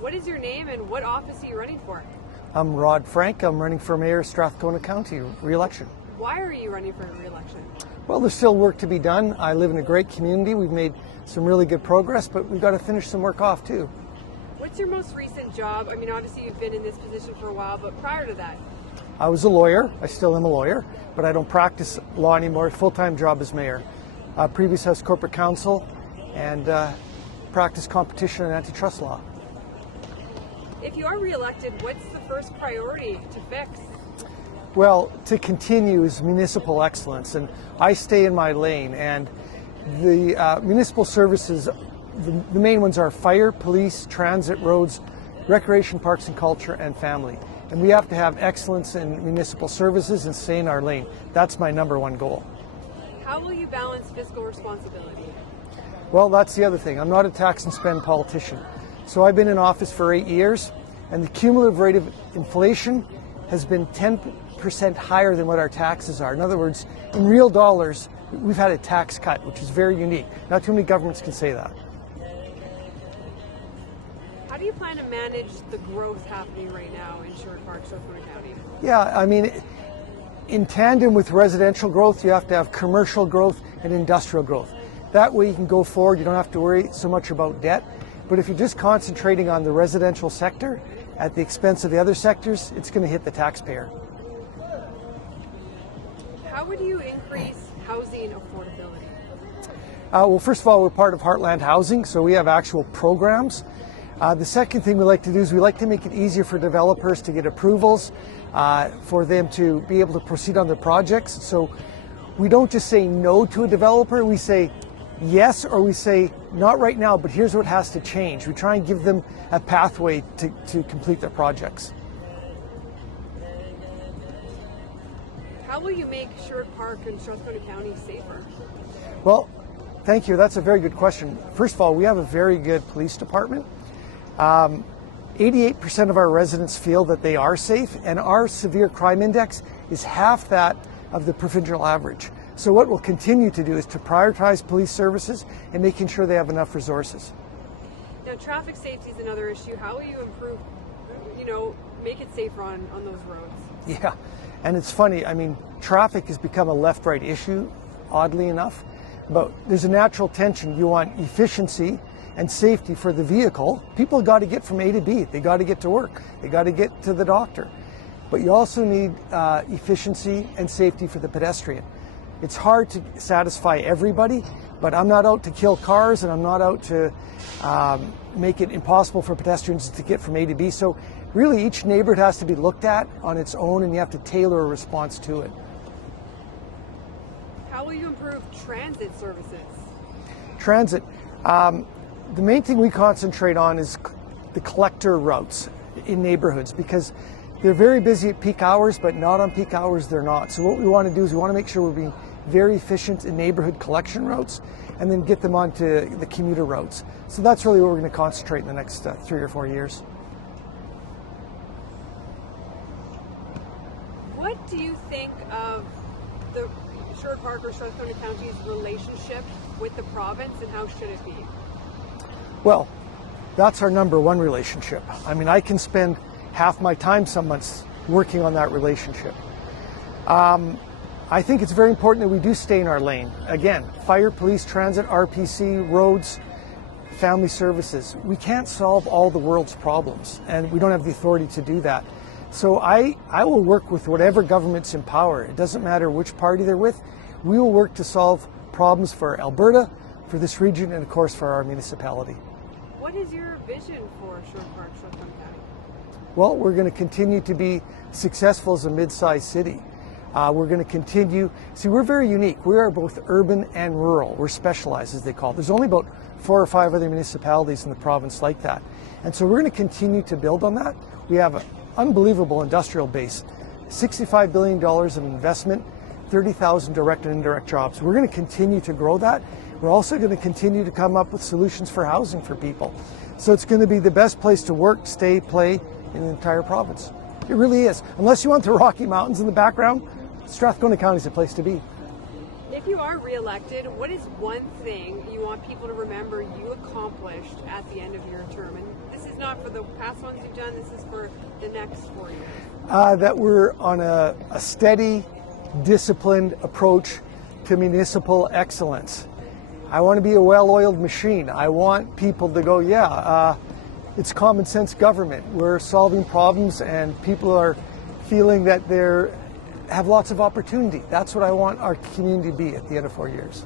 What is your name and what office are you running for? I'm Rod Frank. I'm running for Mayor of Strathcona County, re-election. Why are you running for re-election? Well, there's still work to be done. I live in a great community. We've made some really good progress, but we've got to finish some work off too. What's your most recent job? I mean, obviously you've been in this position for a while, but prior to that? I was a lawyer. I still am a lawyer, but I don't practice law anymore. Full-time job as mayor. Previous House Corporate Counsel and practice competition and antitrust law. If you are re-elected, what's the first priority to fix? Well, to continue is municipal excellence, and I stay in my lane. And the municipal services, the main ones are fire, police, transit, roads, recreation, parks and culture, and family. And we have to have excellence in municipal services and stay in our lane. That's my number one goal. How will you balance fiscal responsibility? Well, that's the other thing. I'm not a tax and spend politician. So I've been in office for 8 years, and the cumulative rate of inflation has been 10% higher than what our taxes are. In other words, in real dollars, we've had a tax cut, which is very unique. Not too many governments can say that. How do you plan to manage the growth happening right now in Sherwood Park, Strathcona County? Yeah, I mean, in tandem with residential growth, you have to have commercial growth and industrial growth. That way you can go forward, you don't have to worry so much about debt. But if you're just concentrating on the residential sector at the expense of the other sectors, it's going to hit the taxpayer. How would you increase housing affordability? Well, first of all, we're part of Heartland Housing, so we have actual programs. The second thing we like to do is we like to make it easier for developers to get approvals, for them to be able to proceed on their projects. So we don't just say no to a developer, we say yes, or we say not right now, but here's what has to change. We try and give them a pathway to complete their projects. How will you make Sherwood Park and Strathcona County safer? Well, thank you. That's a very good question. First of all, we have a very good police department. 88% of our residents feel that they are safe, and our severe crime index is half that of the provincial average. So what we'll continue to do is to prioritize police services and making sure they have enough resources. Now, traffic safety is another issue. How will you improve, make it safer on those roads? Yeah, and it's funny, I mean, traffic has become a left-right issue, oddly enough, but there's a natural tension. You want efficiency and safety for the vehicle. People got to get from A to B. They got to get to work. They got to get to the doctor. But you also need efficiency and safety for the pedestrian. It's hard to satisfy everybody, but I'm not out to kill cars, and I'm not out to make it impossible for pedestrians to get from A to B. So really each neighborhood has to be looked at on its own, and you have to tailor a response to it. How will you improve transit services? Transit. The main thing we concentrate on is the collector routes in neighborhoods, because they're very busy at peak hours, but not on peak hours they're not. So what we want to do is we want to make sure we're being very efficient in neighborhood collection routes and then get them onto the commuter routes. So that's really what we're going to concentrate in the next 3 or 4 years. What do you think of the Sherwood Park or Strathcona County's relationship with the province, and how should it be? Well, that's our number one relationship. I mean, I can spend half my time some months working on that relationship. I think it's very important that we do stay in our lane. Again, fire, police, transit, RPC, roads, family services. We can't solve all the world's problems, and we don't have the authority to do that. So I will work with whatever government's in power. It doesn't matter which party they're with. We will work to solve problems for Alberta, for this region, and of course for our municipality. What is your vision for Sherwood Park, Strathcona County? Well, we're going to continue to be successful as a mid-sized city. We're going to continue. See, we're very unique. We are both urban and rural. We're specialized, as they call it. There's only about 4 or 5 other municipalities in the province like that. And so we're going to continue to build on that. We have an unbelievable industrial base, $65 billion of investment, 30,000 direct and indirect jobs. We're going to continue to grow that. We're also going to continue to come up with solutions for housing for people. So it's going to be the best place to work, stay, play in the entire province. It really is. Unless you want the Rocky Mountains in the background, Strathcona County is a place to be. If you are re-elected, what is one thing you want people to remember you accomplished at the end of your term? And this is not not for the past ones you've done. This is for the next 4 years. That we're on a steady, disciplined approach to municipal excellence. I want to be a well-oiled machine. I want people to go, yeah, it's common sense government. We're solving problems and people are feeling that they have lots of opportunity. That's what I want our community to be at the end of 4 years.